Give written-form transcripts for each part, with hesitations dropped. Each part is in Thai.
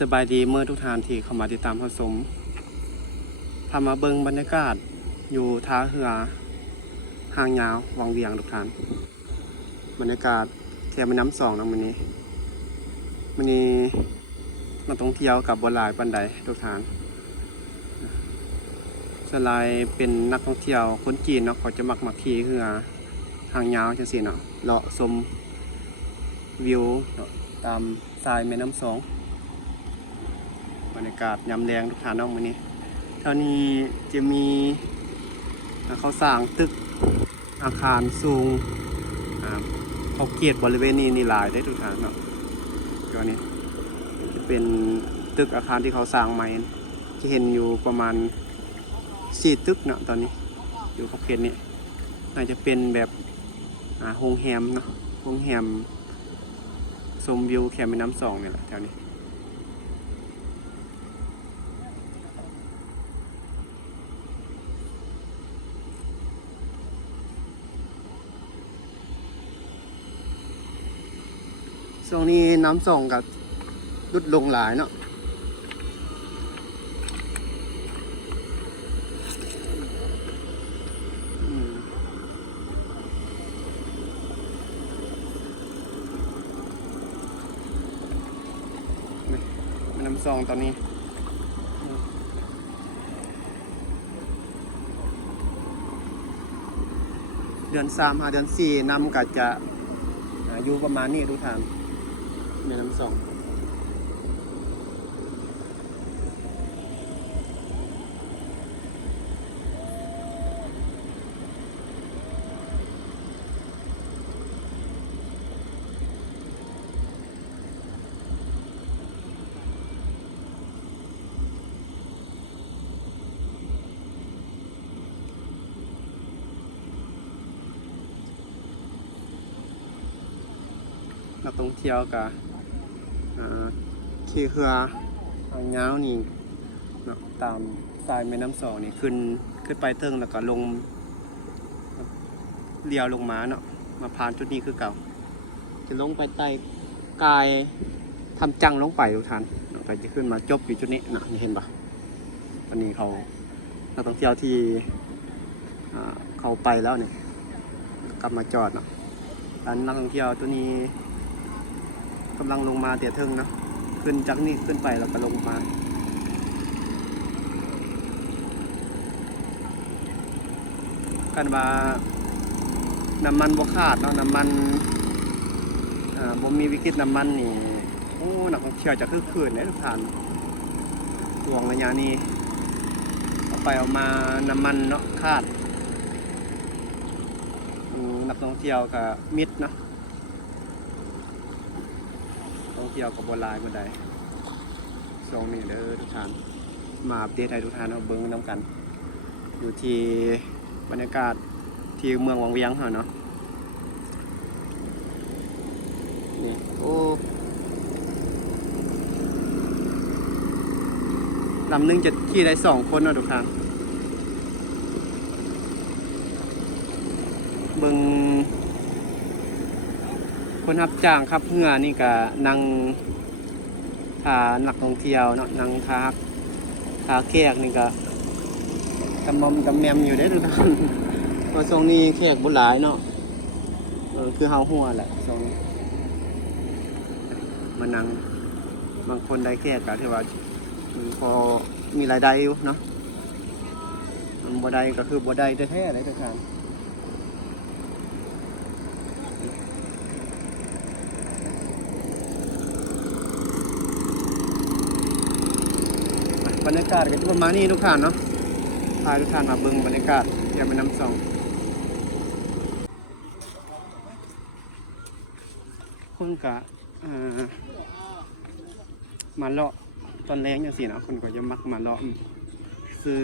สบายดีเมื่อทุกท่านที่เข้ามาติดตามรับชมพามาเบิ่งบรรยากาศอยู่ท่าเรือหางยาววังเวียงทุกท่านบรรยากาศแถวแม่น้ำสองนะมื้อนี้นักท่องเที่ยวกับบ่หลายปานใดทุกท่านส่วนหลายเป็นนักท่องเที่ยวคนจีนเนาะเขาจะมักขี่เรือหางยาวจังซี่เนาะเลาะชมวิวตามทรายแม่น้ำสองบรรยากาศยามแรงทุกท่านเนาะมื้อนี้เท่านี้จะมีเขาสร้างตึกอาคารสูงเขาเกียรติบริเวณนี้หลายได้ทุกท่านเนาะตัวนี้จะเป็นตึกอาคารที่เขาสร้างใหม่ที่เห็นอยู่ประมาณ4 ตึกเนาะตอนนี้อยู่ขอบเขตนี้น่าจะเป็นแบบโรงแรมเนาะโรงแรมชมวิวแคมป์แม่น้ำสองนี่แหละแถวนี้ช่วงนี้น้ำส่องกับลดลงหลายเนาะน้ำส่องตอนนี้เดือน3 5 เดือน 4น้ำก็จะอยู่ประมาณนี้ทุกท่านแม่น้ำสองนักท่องเที่ยวกับขี่เรือหางยาวนี่เนาะตามสายแม่น้ำสองนี่ขึ้นไปเทิงแล้วก็ลงเลี้ยวลงมาเนาะมาผ่านจุดนี้คือเก่าจะลงไปใต้กายทำจังลงไปทุกท่านแล้วก็จะขึ้นมาจบอยู่จุดนี้นะนี่เห็นปะตอนนี้เขานักท่องเที่ยวที่เขาไปแล้วเนี่ยกลับมาจอดเนาะอันนักท่องเที่ยวตัวนี้กำลังลงมาเตี่ยเทิงเนาะขึ้นจากนี่ขึ้นไปแล้วก็ลงมากันว่าน้ำมันบ่ขาดเนาะน้ำมันบ่มีวิกฤตน้ำมันนี่โอ้นักท่องเที่ยวจะคึกคืนเนี่ยทุกท่านช่วงระยะนี้เอาไปเอามาน้ำมันเนาะขาดนักท่องเที่ยวกับมิดเนาะท่องเที่ยวกับบ่หลายบ่ได้ช่วงนี้เด้อทุกท่านมาอัปเดตให้ทุกท่านเอาเบิ่งนำกันอยู่ที่บรรยากาศที่เมืองวังเวียงเฮาเนาะนี่โอ้ลำนึงจะขี่ได้2 คนเนาะทุกท่านเบิ่งคนรับจ้างครับเรือนี่ก็นั่งนักท่องเที่ยวเนาะนั่งทาแขกนี่ก็กำมอมกำแมมอยู่ได้ทุกท่านเพราะช่วงนี้แขกบุหลายเนาะคือเฮาหัวแหละช่วงนี้มานั่งบางคนได้แขกก็ถือว่าพอมีรายได้อยู่เนาะบ่ได้ก็คือบ่ได้แท้ๆเลยทุกท่านบรรยากาศก็จะประมาณนี้ทุกท่านเนาะพาทุกท่านมาเบิ่งบรรยากาศแถวแม่น้ำสองคนกะมาเลาะตอนแรงอย่างสิเนาะคนก็จะมักมาเลาะซื้อ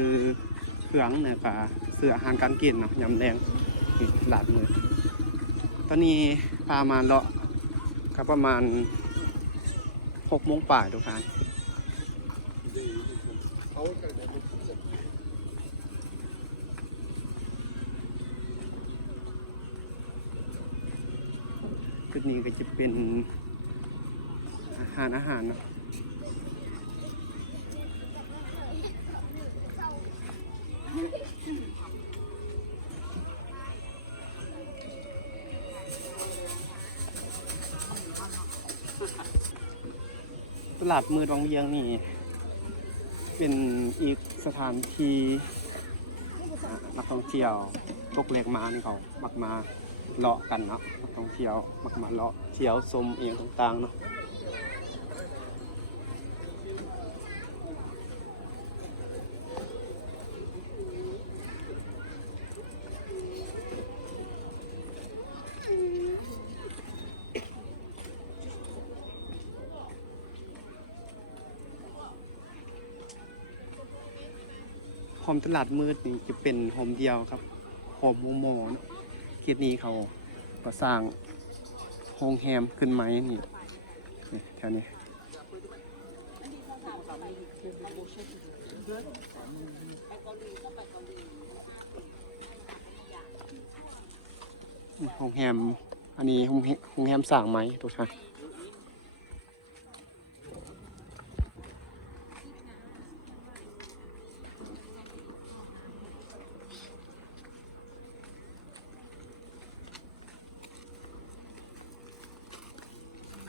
เครื่องเนี่ยกะซื้ออาหารการกินเนาะยำแรงหลาดมือตอนนี้พามาเลาะก็ประมาณ6 โมงป่ายทุกท่านจุดนี้ก็จะเป็นอาหารเนาะ ตลาดมืดวังเวียงนี่เป็นอีกสถานที่นักท่องเที่ยวพวกเล็กมานี่เขามักมาเลาะกันเนาะนักท่องเที่ยวมักมาเลาะเที่ยวชมเองต่างๆเนาะโฮมตลาดมืดนี่จะเป็นโฮมเดียวครับโฮมโมโมเนาะเขตนี้เขาก็สร้างโรงแรมขึ้นไหมนี่แถวนี้โรงแรมอันนี้โรงแรมสร้างไหมทุกท่าน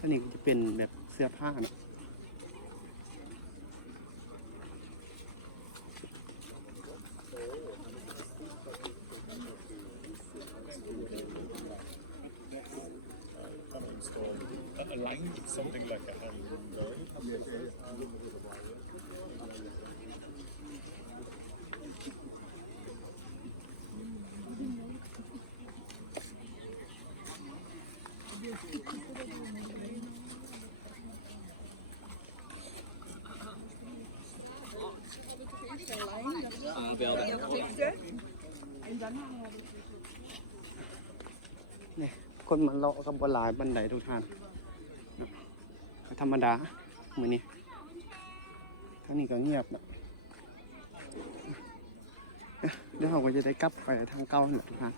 อันนี้จะเป็นแบบเสื้อผ้าเนาะA line, something like a hand going. นี่คนมันเลาะกับบหลายบันไดทุกท่านเนาะก็ธรรมดาเหมือนนี้ทั้งนี้ก็เงียบนะเดี๋ยวเราก็จะได้กลับไปทางเก่าเนี่ยทุกท่าน